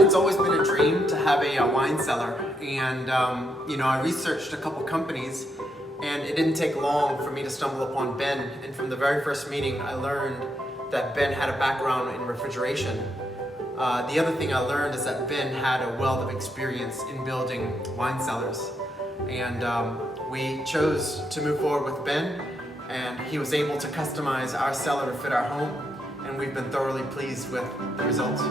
It's always been a dream to have a wine cellar, and I researched a couple companies, and it didn't take long for me to stumble upon Ben. And from the very first meeting, I learned that Ben had a background in refrigeration. The other thing I learned is that Ben had a wealth of experience in building wine cellars, and we chose to move forward with Ben, and he was able to customize our cellar to fit our home, and we've been thoroughly pleased with the results.